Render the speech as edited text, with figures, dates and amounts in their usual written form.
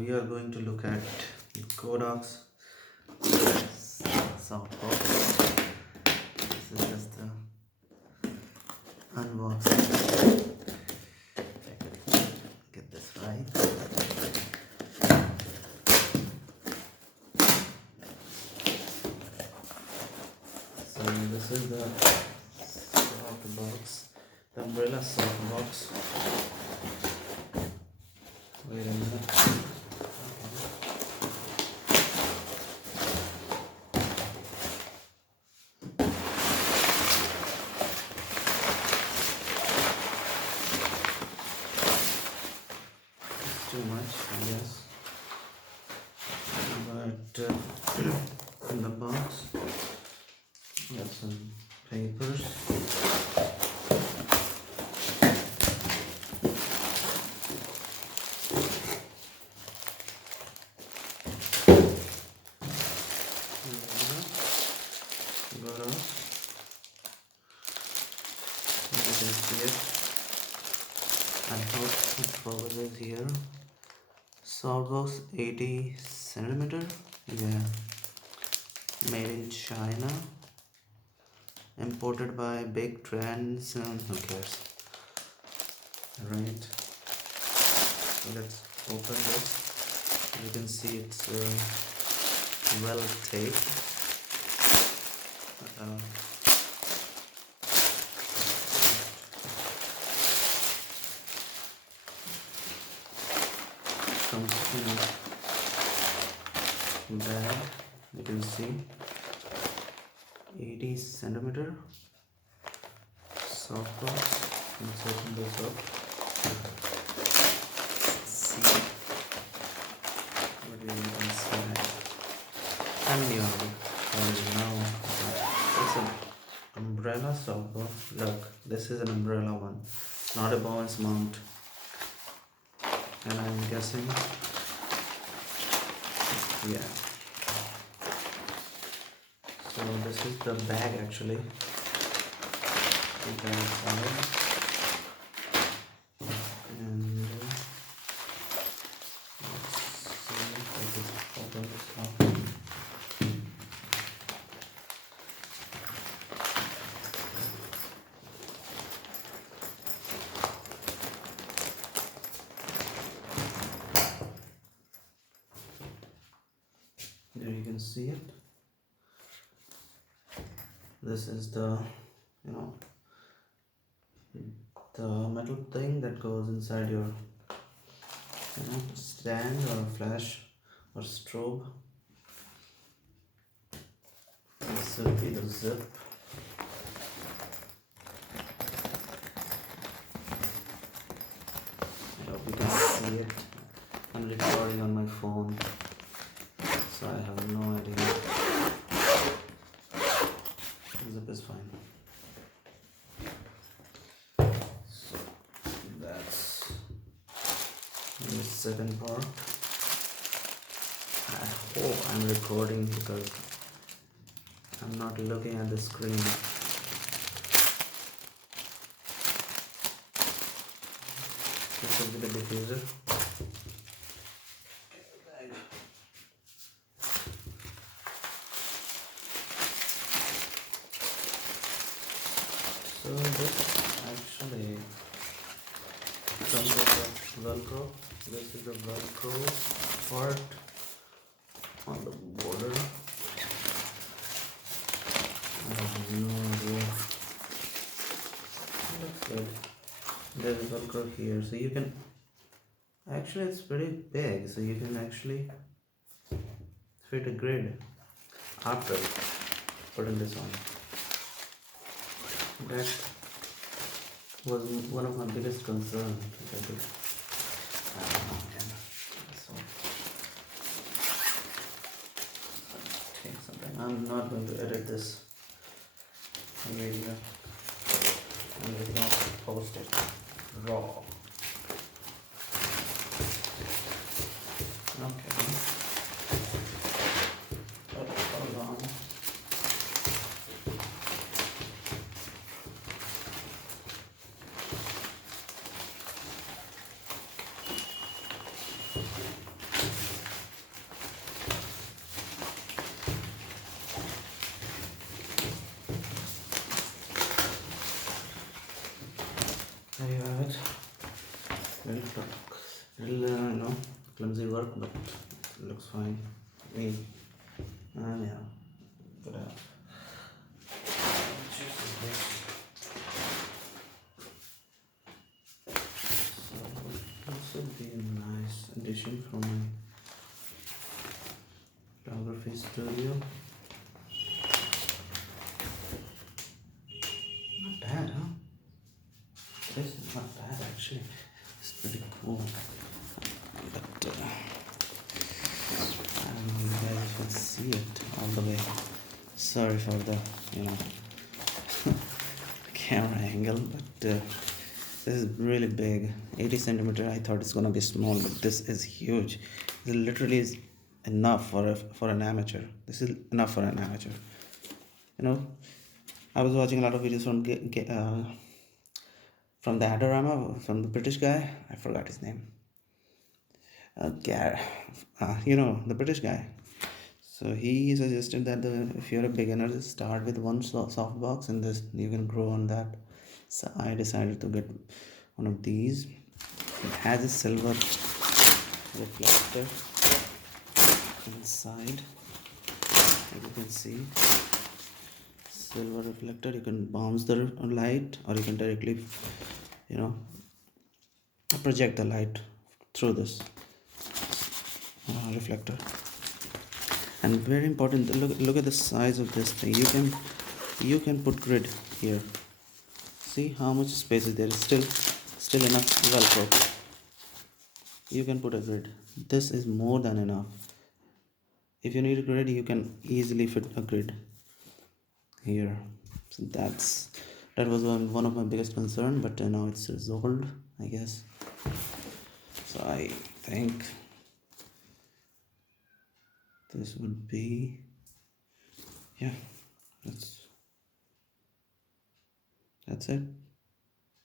we are going to look at Godox Softbox. This is just the unboxing. If I could get this right. So this is the softbox, the umbrella softbox. Wait a minute. Too much, I guess. But in the box, we have some papers. Godox. You can see it. I hope it focuses here. Softbox 80 centimeter. Yeah. Made in China. Imported by big trends. Who cares? Right. So let's open this. You can see it's well taped. Comes in bag. You can see 80 centimeter softbox. Let's open this up. Let's see what is inside. I mean, you already know. It's an umbrella softbox. Look, this is an umbrella one, not a bounce mount. And I'm guessing, yeah. So this is the bag actually. And let's see if I can open this up. There you can see it. This is the, the metal thing that goes inside your, stand or flash or strobe. This will be the zip. I hope you can see it. I'm recording on my phone, so I have no idea. Zip is fine. So that's the second part. I hope I'm recording because I'm not looking at the screen. This will be the diffuser. So this actually comes with the Velcro. This is the Velcro part on the border. I have no idea. Looks good. There's Velcro here, so you can actually, it's pretty big, so you can actually fit a grid after putting this on. That was one of my biggest concerns. Take some time. I'm not going to edit this video. I'm just going to post it raw. Okay. Hold on. There you have it. Little clumsy work, but it looks fine. And yeah, but so this would be a nice addition for my photography studio. Not bad, huh? This is not bad actually. It's pretty cool. But I don't know if you guys can see it all the way. Sorry for the camera angle, but this is really big. 80 centimeter. I thought it's gonna be small, but this is huge. It literally is enough for an amateur. This is enough for an amateur. I was watching a lot of videos from the Adorama, from the British guy. I forgot his name. The British guy. So he suggested that if you're a beginner, just start with one softbox, and this you can grow on that. So I decided to get one of these. It has a silver reflector inside, as you can see. Silver reflector. You can bounce the light, or you can directly project the light through this reflector. And very important, look at the size of this thing. You can put grid here. See how much space is there. Still enough Velcro. You can put a grid. This is more than enough. If you need a grid, you can easily fit a grid here. So that was one of my biggest concern, but now it's resolved, I guess. So I think this would be, yeah, that's it.